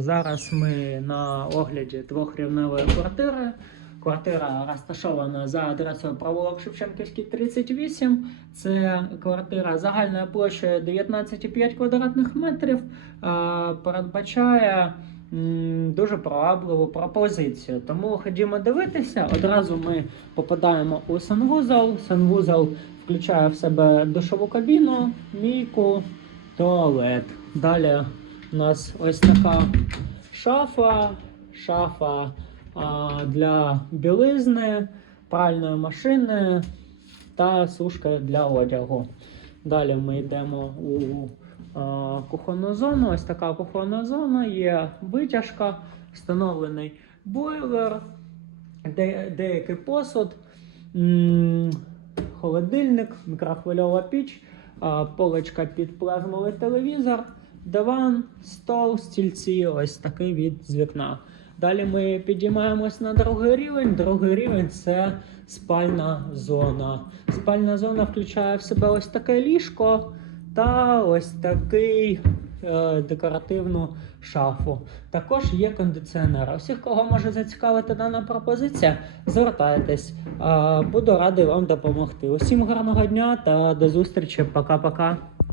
Зараз ми на огляді двохрівневої квартири. Квартира розташована за адресою провулок Шевченківський 38. Це квартира загальною площею 19,5 квадратних метрів. Е, Передбачає дуже привабливу пропозицію. Тому ходімо дивитися. Одразу ми попадаємо у санвузол. Санвузол включає в себе душову кабіну, мійку, туалет. Далі у нас ось така шафа, шафа а, для білизни, пральної машини та сушка для одягу. Далі ми йдемо у а, кухонну зону. Ось така кухонна зона, є витяжка, встановлений бойлер, де, деякий посуд, м, холодильник, мікрохвильова піч, а, поличка під плазмовий телевізор, диван, стол, стільці, ось такий від з вікна. Далі ми підіймаємось на другий рівень. Другий рівень це спальна зона. Спальна зона включає в себе ось таке ліжко та ось такий е, декоративну шафу. Також є кондиціонер. Усіх, кого може зацікавити дана пропозиція, звертайтесь. Е, буду радий вам допомогти. Усім гарного дня та до зустрічі. Пока-пока.